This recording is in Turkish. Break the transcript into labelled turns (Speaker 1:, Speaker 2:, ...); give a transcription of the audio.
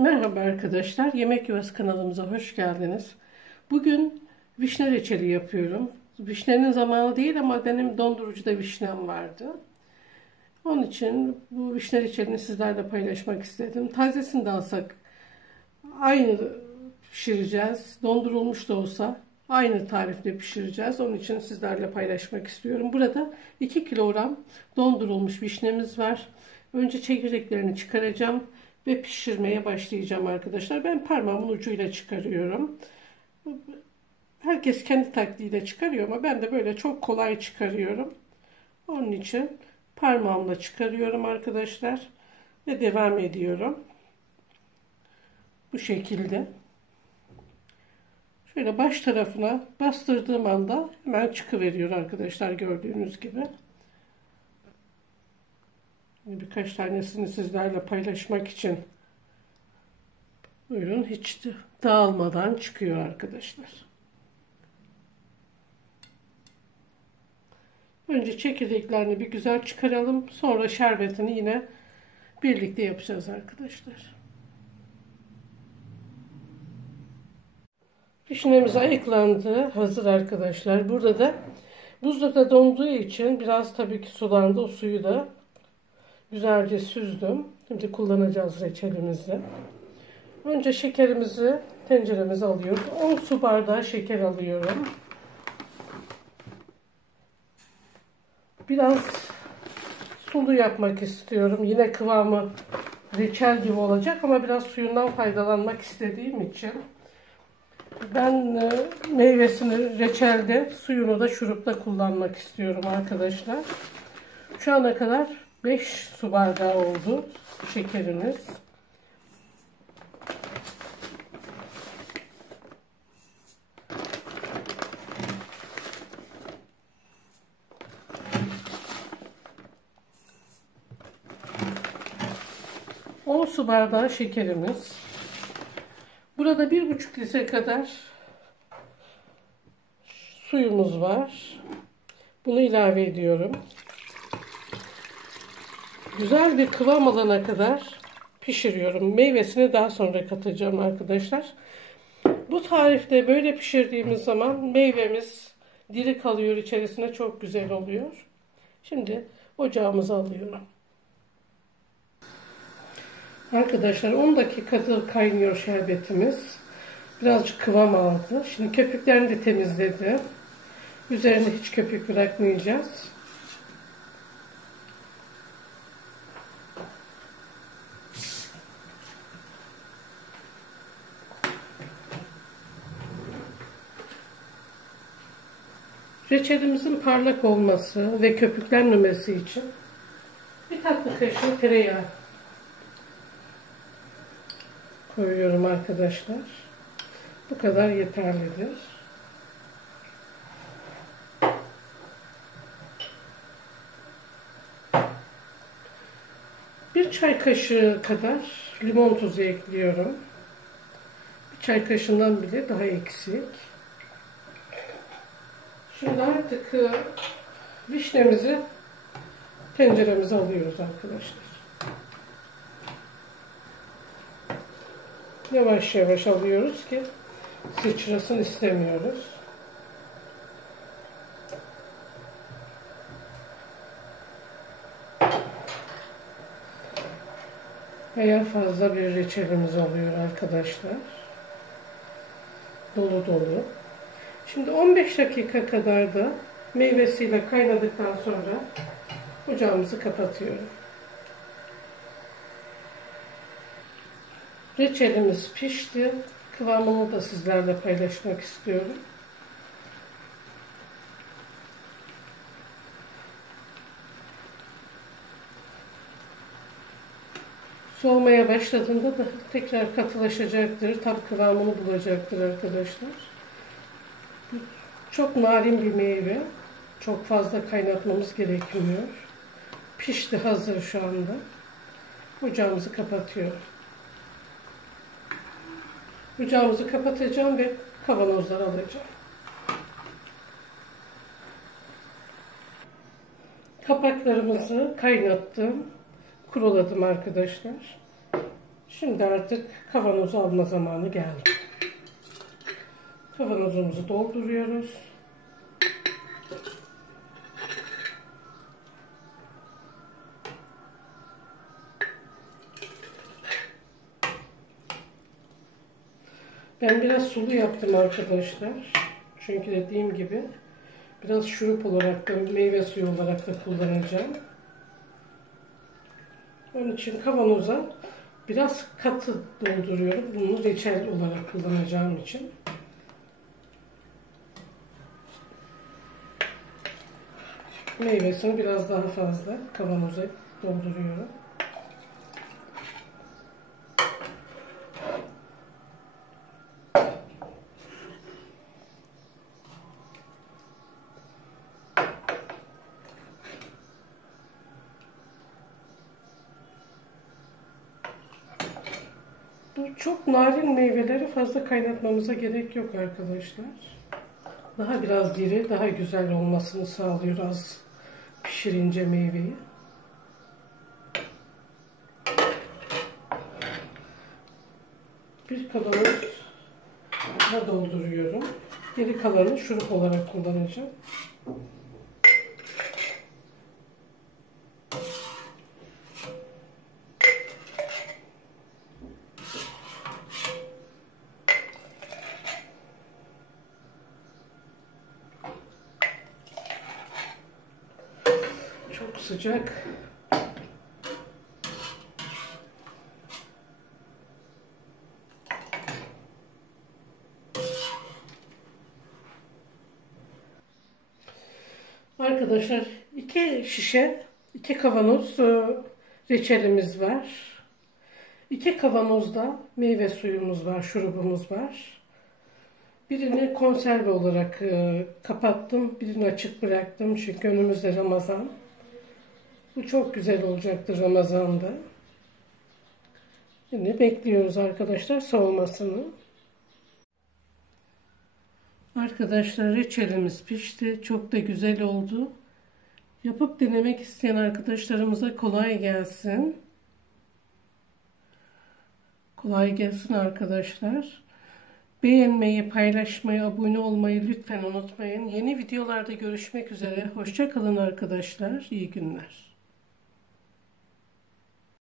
Speaker 1: Merhaba arkadaşlar, Yemek Yuvası kanalımıza hoş geldiniz. Bugün vişne reçeli yapıyorum. Vişnenin zamanı değil ama benim dondurucuda vişnem vardı. Onun için bu vişne reçelini sizlerle paylaşmak istedim. Tazesini de alsak aynı pişireceğiz. Dondurulmuş da olsa aynı tarifle pişireceğiz. Onun için sizlerle paylaşmak istiyorum. Burada 2 kilogram dondurulmuş vişnemiz var. Önce çekirdeklerini çıkaracağım ve pişirmeye başlayacağım arkadaşlar. Ben parmağımın ucuyla çıkarıyorum. Herkes kendi taktiğiyle çıkarıyor ama ben de böyle çok kolay çıkarıyorum. Onun için parmağımla çıkarıyorum arkadaşlar ve devam ediyorum. Bu şekilde. Şöyle baş tarafına bastırdığım anda hemen çıkıveriyor arkadaşlar gördüğünüz gibi. Birkaç tanesini sizlerle paylaşmak için buyurun hiç dağılmadan çıkıyor arkadaşlar. Önce çekirdeklerini bir güzel çıkaralım. Sonra şerbetini yine birlikte yapacağız arkadaşlar. Pişmemiz ayıklandı. Hazır arkadaşlar. Burada da buzlukta donduğu için biraz tabii ki sulandı. O suyu da güzelce süzdüm. Şimdi kullanacağız reçelimizi. Önce şekerimizi tenceremize alıyoruz. 10 su bardağı şeker alıyorum. Biraz sulu yapmak istiyorum. Yine kıvamı reçel gibi olacak ama biraz suyundan faydalanmak istediğim için ben e, meyvesini reçelde, suyunu da şurupta kullanmak istiyorum arkadaşlar. Şu ana kadar 5 su bardağı oldu şekerimiz. On su bardağı şekerimiz. Burada bir buçuk litre kadar suyumuz var. Bunu ilave ediyorum güzel bir kıvam alana kadar pişiriyorum. Meyvesini daha sonra katacağım arkadaşlar. Bu tarifte böyle pişirdiğimiz zaman meyvemiz diri kalıyor içerisine çok güzel oluyor. Şimdi ocağımıza alıyorum. Arkadaşlar 10 dakikadır kaynıyor şerbetimiz. Birazcık kıvam aldı. Şimdi köpüklerini de temizledim. Üzerine hiç köpük bırakmayacağız. Reçelimizin parlak olması ve köpüklenmemesi için bir tatlı kaşığı tereyağı koyuyorum arkadaşlar. Bu kadar yeterlidir. Bir çay kaşığı kadar limon tuzu ekliyorum. Bir çay kaşığından bile daha eksik. Şimdi artık vişnemizi tenceremize alıyoruz arkadaşlar. Yavaş yavaş alıyoruz ki sıçrasın istemiyoruz. Veya fazla bir reçelimiz oluyor arkadaşlar. Dolu dolu. Şimdi 15 dakika kadar da meyvesiyle kaynadıktan sonra ocağımızı kapatıyorum. Reçelimiz pişti. Kıvamını da sizlerle paylaşmak istiyorum. Soğumaya başladığında da tekrar katılaşacaktır. Tam kıvamını bulacaktır arkadaşlar. Çok narin bir meyve. Çok fazla kaynatmamız gerekmiyor. Pişti hazır şu anda. Ocağımızı kapatıyorum. Ocağımızı kapatacağım ve kavanozlar alacağım. Kapaklarımızı kaynattım. Kuruladım arkadaşlar. Şimdi artık kavanozu alma zamanı geldi. Kavanozumuzu dolduruyoruz. Ben biraz sulu yaptım arkadaşlar. Çünkü dediğim gibi biraz şurup olarak da meyve suyu olarak da kullanacağım. Onun için kavanoza biraz katı dolduruyorum. Bunu reçel olarak kullanacağım için. Meyvesini biraz daha fazla kavanoza dolduruyorum. Çok narin meyveleri fazla kaynatmamıza gerek yok arkadaşlar. Daha biraz diri, daha güzel olmasını sağlıyor az pişirince meyveyi. Bir kavanoz dolduruyorum. Geri kalanı şurup olarak kullanacağım. Çok sıcak. Arkadaşlar iki şişe, iki kavanoz e, reçelimiz var. İki kavanozda meyve suyumuz var, şurubumuz var. Birini konserve olarak e, kapattım, birini açık bıraktım çünkü önümüzde Ramazan. Bu çok güzel olacaktır Ramazan'da. Şimdi bekliyoruz arkadaşlar soğumasını. Arkadaşlar reçelimiz pişti. Çok da güzel oldu. Yapıp denemek isteyen arkadaşlarımıza kolay gelsin. Kolay gelsin arkadaşlar. Beğenmeyi, paylaşmayı, abone olmayı lütfen unutmayın. Yeni videolarda görüşmek üzere. Hoşçakalın arkadaşlar. İyi günler.